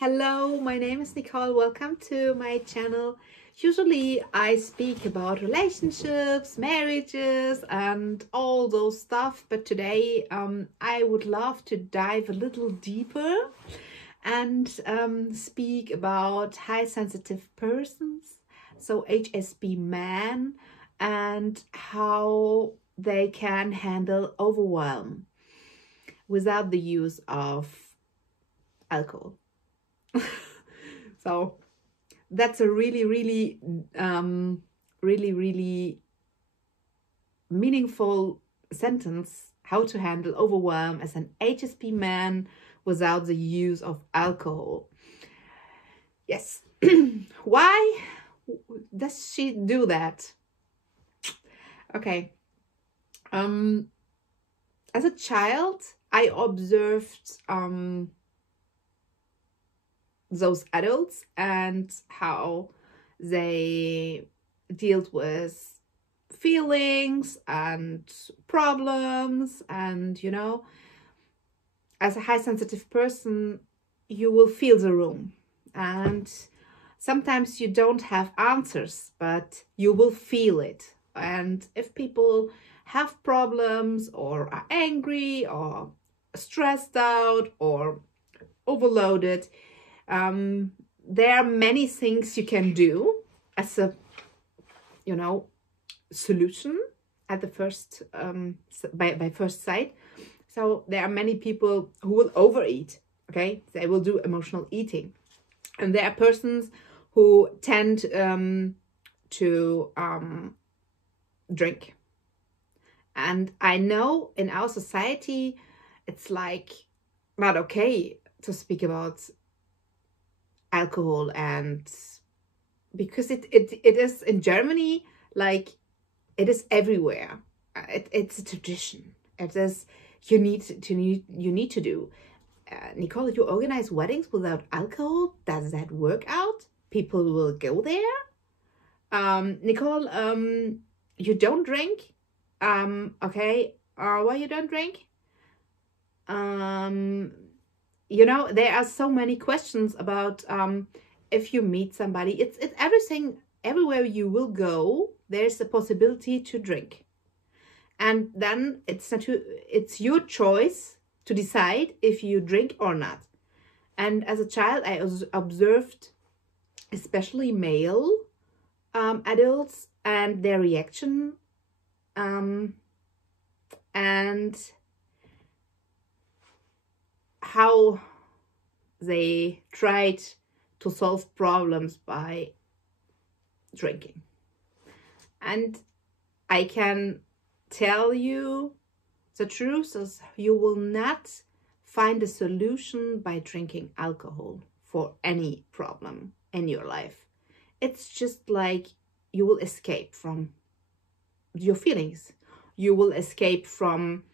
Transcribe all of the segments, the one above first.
Hello, my name is Nicole. Welcome to my channel. Usually I speak about relationships, marriages and all those stuff, but today I would love to dive a little deeper and speak about high sensitive persons, so HSP men, and how they can handle overwhelm without the use of alcohol. So that's a really meaningful sentence, how to handle overwhelm as an HSP man without the use of alcohol. Yes. Why does she do that? Okay. As a child, I observed those adults and how they dealt with feelings and problems, and as a high sensitive person you will feel the room, and sometimes you don't have answers but you will feel it. And if people have problems or are angry or stressed out or overloaded, there are many things you can do as a solution at the first by first sight. So there are many people who will overeat. Okay, they will do emotional eating, and there are persons who tend to drink. And I know in our society it's like not okay to speak about alcohol, and because it is in Germany, like it is everywhere. It's a tradition. It is you need to do. Nicole, you organize weddings without alcohol. Does that work out? People will go there. Nicole, you don't drink. Okay. Why you don't drink? There are so many questions about if you meet somebody. It's everything. Everywhere you will go, there's a possibility to drink, and then it's your choice to decide if you drink or not. And as a child, I observed especially male adults and their reaction, and how they tried to solve problems by drinking. And I can tell you the truth is you will not find a solution by drinking alcohol for any problem in your life. It's just like you will escape from your feelings. You will escape from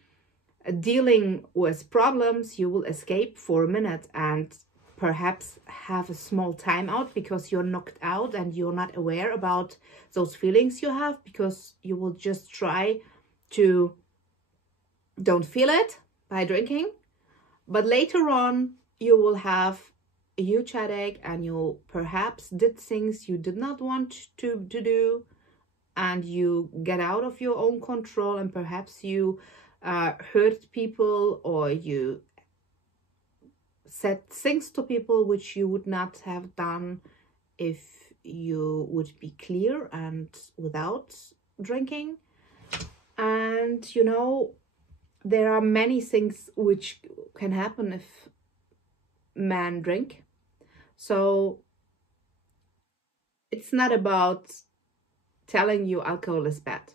dealing with problems. You will escape for a minute and perhaps have a small time out because you're knocked out and you're not aware about those feelings you have, because you will just try to don't feel it by drinking. But later on you will have a huge headache and you perhaps did things you did not want to do, and you get out of your own control, and perhaps you hurt people, or you said things to people which you would not have done if you would be clear and without drinking. And there are many things which can happen if men drink. So it's not about telling you alcohol is bad,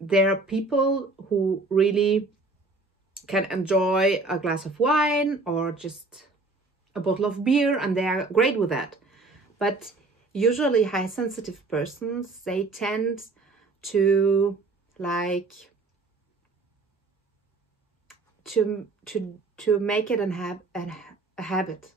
there are people who really can enjoy a glass of wine or just a bottle of beer, and they are great with that. But usually high sensitive persons, they tend to like to make it a habit.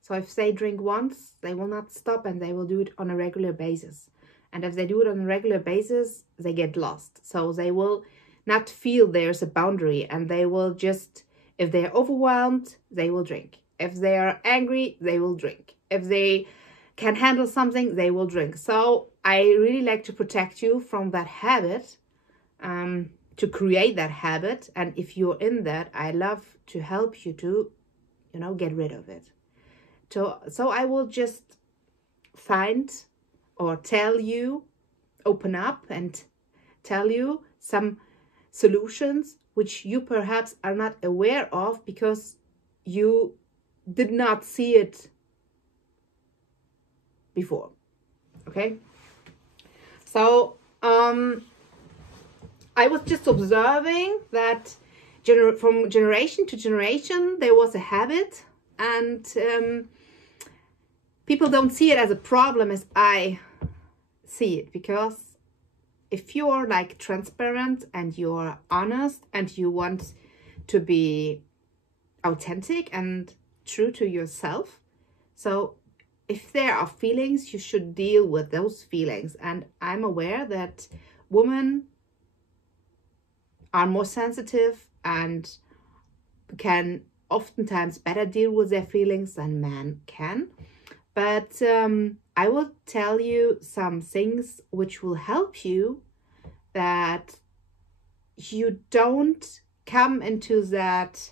So if they drink once, they will not stop, and they will do it on a regular basis. And if they do it on a regular basis, they get lost. So they will not feel there's a boundary, and they will just, if they're overwhelmed, they will drink. If they are angry, they will drink. If they can handle something, they will drink. So I really like to protect you from that habit, to create that habit. And if you're in that, I love to help you to, get rid of it. So I will just find or tell you, open up and tell you some solutions which you perhaps are not aware of because you did not see it before. Okay? So I was just observing that from generation to generation there was a habit, and people don't see it as a problem as I see it, because if you're like transparent and you're honest and you want to be authentic and true to yourself, so if there are feelings, you should deal with those feelings. And I'm aware that women are more sensitive and can oftentimes better deal with their feelings than men can. But I will tell you some things which will help you, that you don't come into that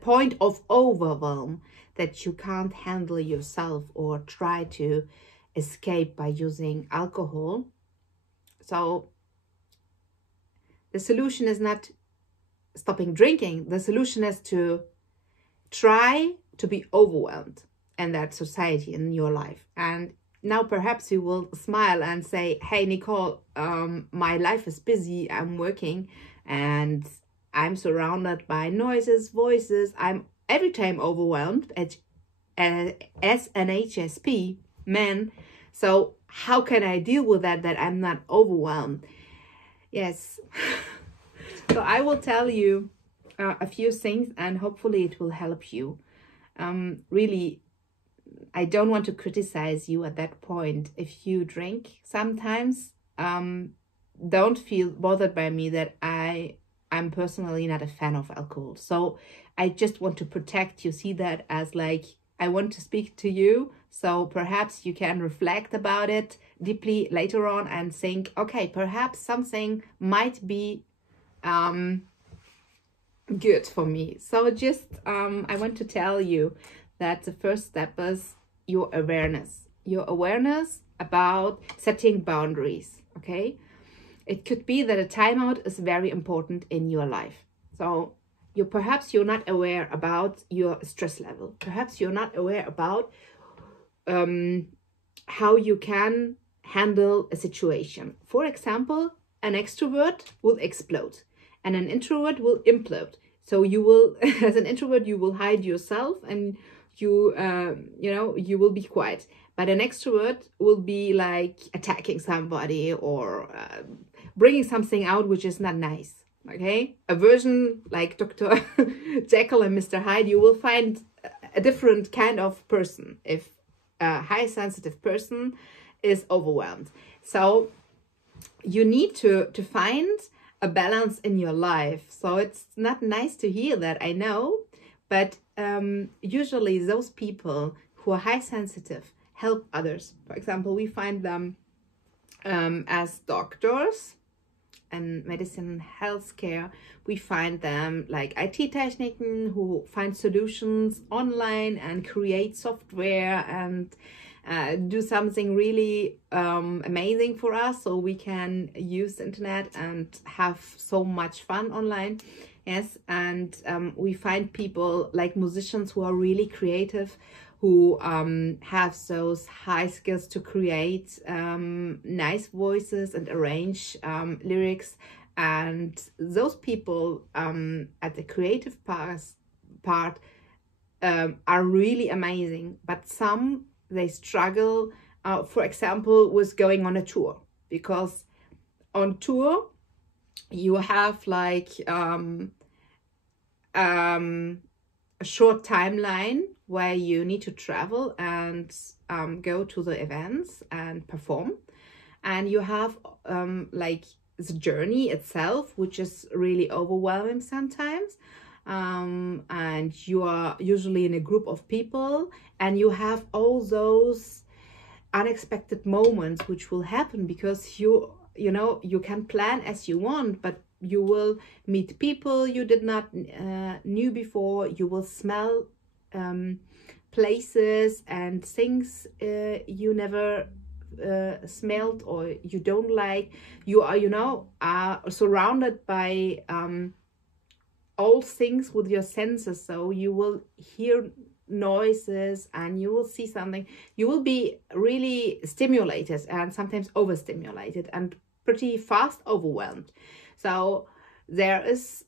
point of overwhelm, that you can't handle yourself or try to escape by using alcohol. So the solution is not stopping drinking. The solution is to try to be overwhelmed in that society in your life. And now perhaps you will smile and say, hey, Nicole, my life is busy. I'm working and I'm surrounded by noises, voices. I'm every time overwhelmed as an HSP man. So how can I deal with that I'm not overwhelmed? Yes. So I will tell you a few things, and hopefully it will help you. Really, I don't want to criticize you at that point. If you drink sometimes, don't feel bothered by me that I'm personally not a fan of alcohol. So I just want to protect you. See that as like, I want to speak to you. So perhaps you can reflect about it deeply later on and think, okay, perhaps something might be good for me. So just, I want to tell you that the first step is your awareness about setting boundaries. Okay. It could be that a timeout is very important in your life. So perhaps you're not aware about your stress level. Perhaps you're not aware about how you can handle a situation. For example, an extrovert will explode and an introvert will implode. So you will, as an introvert, you will hide yourself and you will be quiet. But an extrovert will be like attacking somebody or bringing something out which is not nice. Okay, a version like Dr. Jekyll and Mr. Hyde, you will find a different kind of person if a high sensitive person is overwhelmed. So you need to find a balance in your life. So it's not nice to hear that, I know, but usually those people who are high sensitive help others. For example, we find them as doctors and medicine, healthcare. We find them like IT technicians who find solutions online and create software and do something really amazing for us, so we can use the internet and have so much fun online. Yes, and we find people like musicians who are really creative, who have those high skills to create nice voices and arrange lyrics. And those people at the creative part are really amazing. But some, they struggle, for example, with going on a tour, because on tour you have like a short timeline where you need to travel and go to the events and perform, and you have like the journey itself, which is really overwhelming sometimes. and you are usually in a group of people, and you have all those unexpected moments which will happen because you know, you can plan as you want, but you will meet people you did not knew before. You will smell places and things you never smelled or you don't like. You are, you know, are surrounded by all things with your senses, so you will hear noises and you will see something. You will be really stimulated and sometimes overstimulated and pretty fast overwhelmed. So there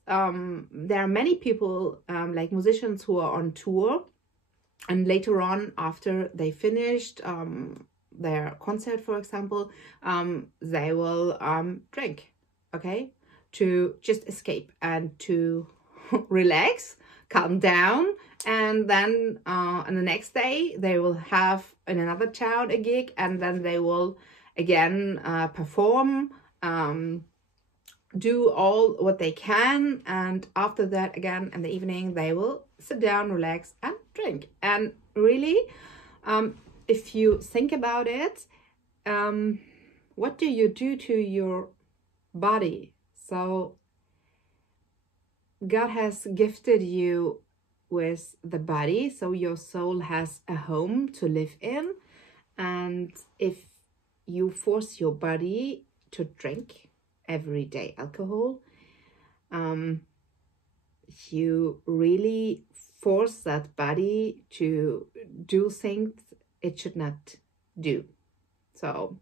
are many people, like musicians, who are on tour, and later on, after they finished their concert, for example, they will drink, okay, to just escape and to relax, calm down, and then on the next day they will have in another town a gig, and then they will again perform, do all what they can, and after that again in the evening they will sit down, relax, and drink. And really, if you think about it, what do you do to your body? So God has gifted you with the body, so your soul has a home to live in. And if you force your body to drink every day alcohol, you really force that body to do things it should not do. So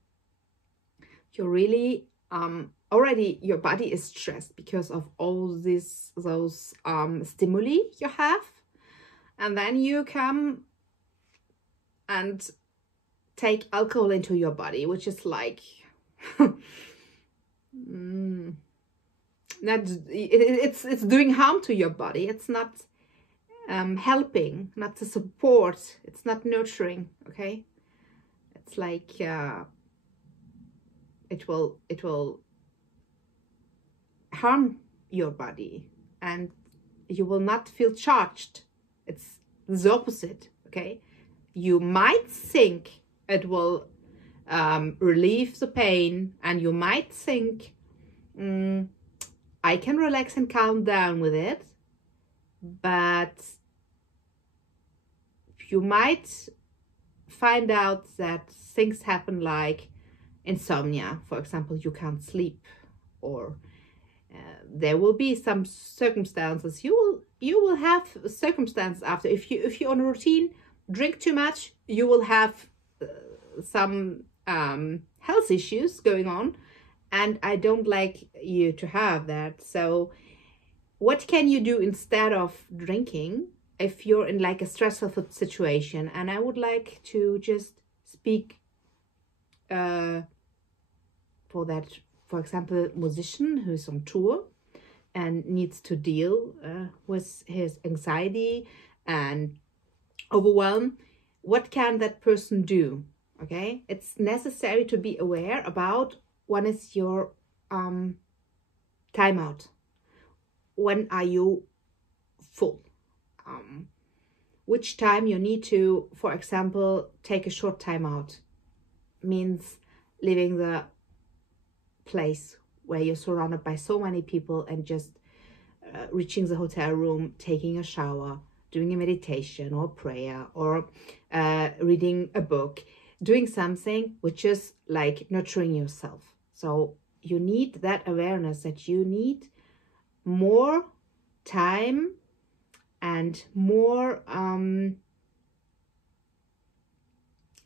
you're really already, your body is stressed because of all those stimuli you have, and then you come and take alcohol into your body, which is like it's doing harm to your body. It's not helping, not to support, it's not nurturing, okay? It's like it will harm your body and you will not feel charged. It's the opposite, okay? You might think it will relieve the pain, and you might think I can relax and calm down with it, but you might find out that things happen like insomnia, for example. You can't sleep, or there will be some circumstances. You will have circumstances after. If you're on a routine, drink too much, you will have some health issues going on, and I don't like you to have that. So what can you do instead of drinking if you're in like a stressful situation? And I would like to just speak for that, for example, musician who's on tour and needs to deal with his anxiety and overwhelm. What can that person do? Okay, it's necessary to be aware about when is your timeout. When are you full? Which time you need to, for example, take a short timeout. Means leaving the place where you're surrounded by so many people and just reaching the hotel room, taking a shower, doing a meditation or prayer, or reading a book, doing something which is like nurturing yourself. So you need that awareness that you need more time and more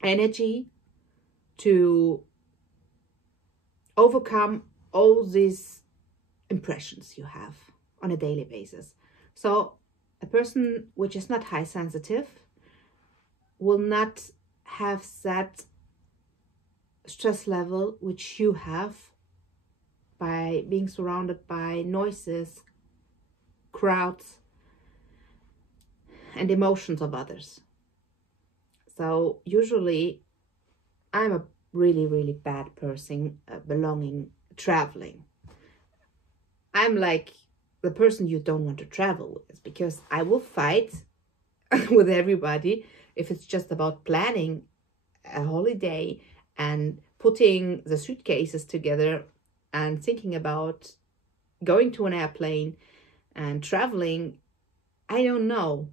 energy to overcome all these impressions you have on a daily basis. So a person which is not high sensitive will not have that stress level which you have by being surrounded by noises, crowds, and emotions of others. So usually I'm a really, really bad person traveling. I'm like the person you don't want to travel with, because I will fight with everybody if it's just about planning a holiday and putting the suitcases together and thinking about going to an airplane and traveling. I don't know.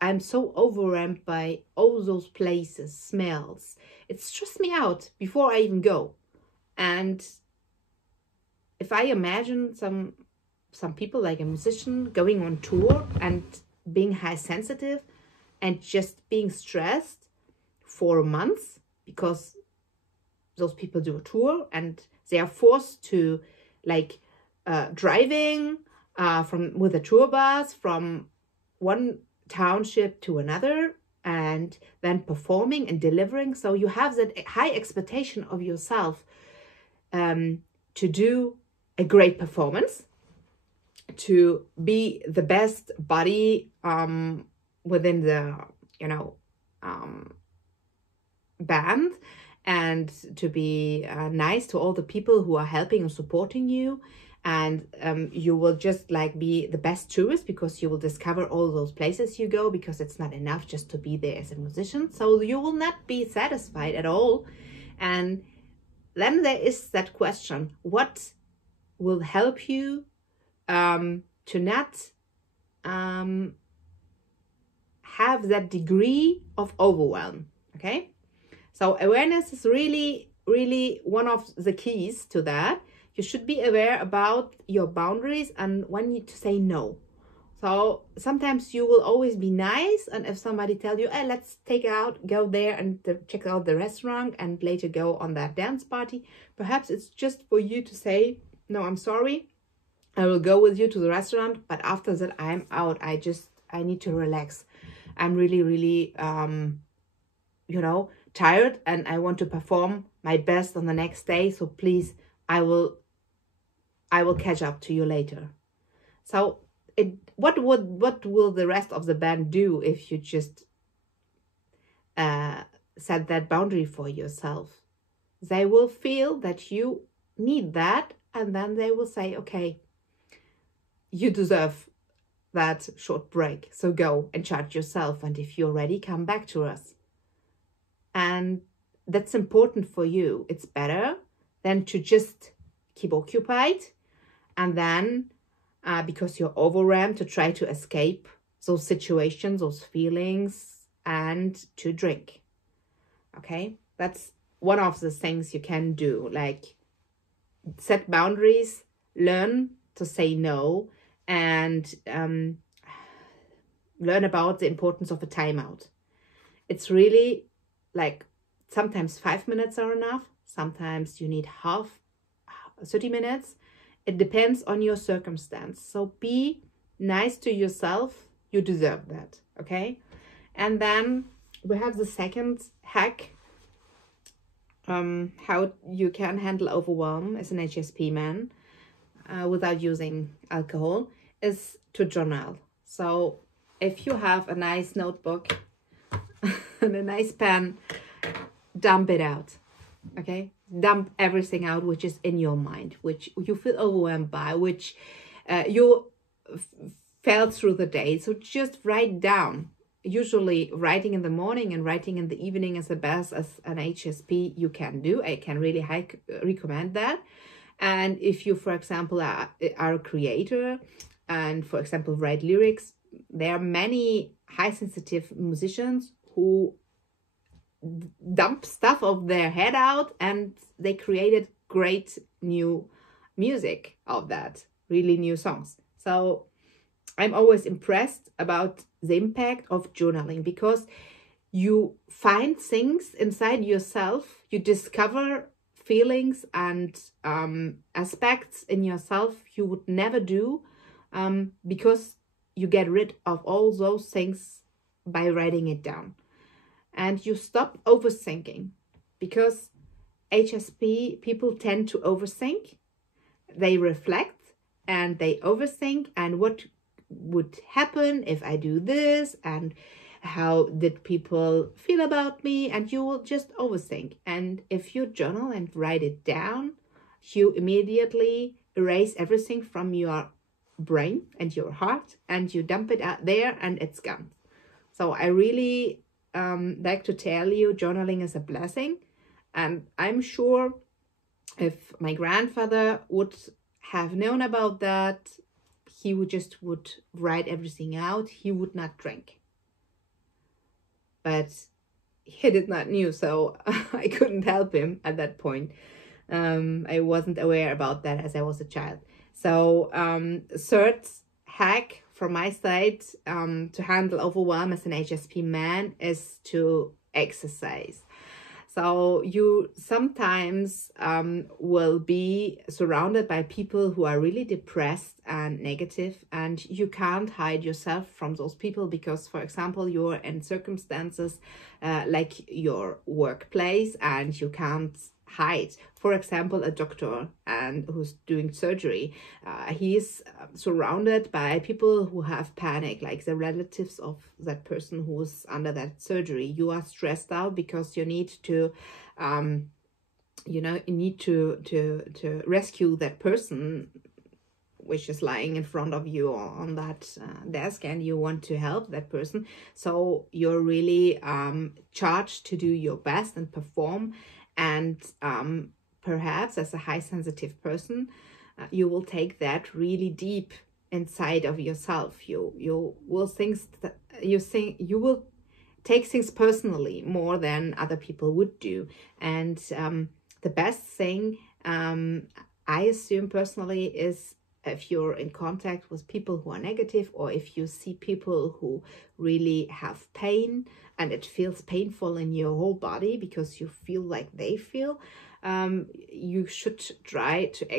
I'm so overwhelmed by all those places, smells. It stresses me out before I even go. And if I imagine some people, like a musician, going on tour and being high sensitive and just being stressed for months, because those people do a tour and they are forced to, like, driving with a tour bus from one township to another, and then performing and delivering. So you have that high expectation of yourself to do a great performance, to be the best body within the band, and to be nice to all the people who are helping and supporting you. And you will just like be the best tourist, because you will discover all those places you go, because it's not enough just to be there as a musician. So you will not be satisfied at all. And then there is that question, what will help you to not have that degree of overwhelm? Okay, so awareness is really, really one of the keys to that. You should be aware about your boundaries and when to say no. So sometimes you will always be nice, and if somebody tells you, hey, let's go there and check out the restaurant and later go on that dance party, perhaps it's just for you to say, no, I'm sorry, I will go with you to the restaurant, but after that I'm out. I need to relax. I'm really, really, tired, and I want to perform my best on the next day. So please, I will catch up to you later. So what will the rest of the band do if you just set that boundary for yourself? They will feel that you need that, and then they will say, okay, you deserve that short break, so go and charge yourself, and if you're ready, come back to us. And that's important for you. It's better than to just keep occupied and then because you're overwhelmed, to try to escape those situations, those feelings, and to drink. Okay, that's one of the things you can do, like set boundaries, learn to say no, and learn about the importance of a timeout. It's really like sometimes 5 minutes are enough. Sometimes you need 30 minutes. It depends on your circumstance. So be nice to yourself. You deserve that. Okay. And then we have the second hack, how you can handle overwhelm as an HSP man without using alcohol, is to journal. So if you have a nice notebook and a nice pen, dump it out. Okay, dump everything out which is in your mind, which you feel overwhelmed by, which you felt through the day. So just write down. Usually writing in the morning and writing in the evening is the best as an HSP you can do. I can really recommend that. And if you, for example, are a creator and, for example, write lyrics, there are many high sensitive musicians who dump stuff of their head out, and they created great new music of that, really new songs. So I'm always impressed about the impact of journaling, because you find things inside yourself, you discover feelings and aspects in yourself you would never do, because you get rid of all those things by writing it down. And you stop overthinking, because HSP people tend to overthink. They reflect and they overthink, and what would happen if I do this, and how did people feel about me, and you will just overthink. And if you journal and write it down, you immediately erase everything from your brain and your heart, and you dump it out there and it's gone. So I really like to tell you, journaling is a blessing. And I'm sure if my grandfather would have known about that, he would write everything out. He would not drink. But he did not knew, so I couldn't help him at that point. I wasn't aware about that as I was a child. So third hack from my side to handle overwhelm as an HSP man is to exercise. So you sometimes will be surrounded by people who are really depressed and negative, and you can't hide yourself from those people because, for example, you're in circumstances like your workplace and you can't hide. For example, a doctor and who's doing surgery, he's surrounded by people who have panic, like the relatives of that person who's under that surgery. You are stressed out because you need to you need to rescue that person which is lying in front of you on that desk, and you want to help that person. So you're really charged to do your best and perform. And perhaps as a high sensitive person, you will take that really deep inside of yourself. You will take things personally more than other people would do. And the best thing, I assume personally, is if you're in contact with people who are negative, or if you see people who really have pain and it feels painful in your whole body because you feel like they feel, you should try to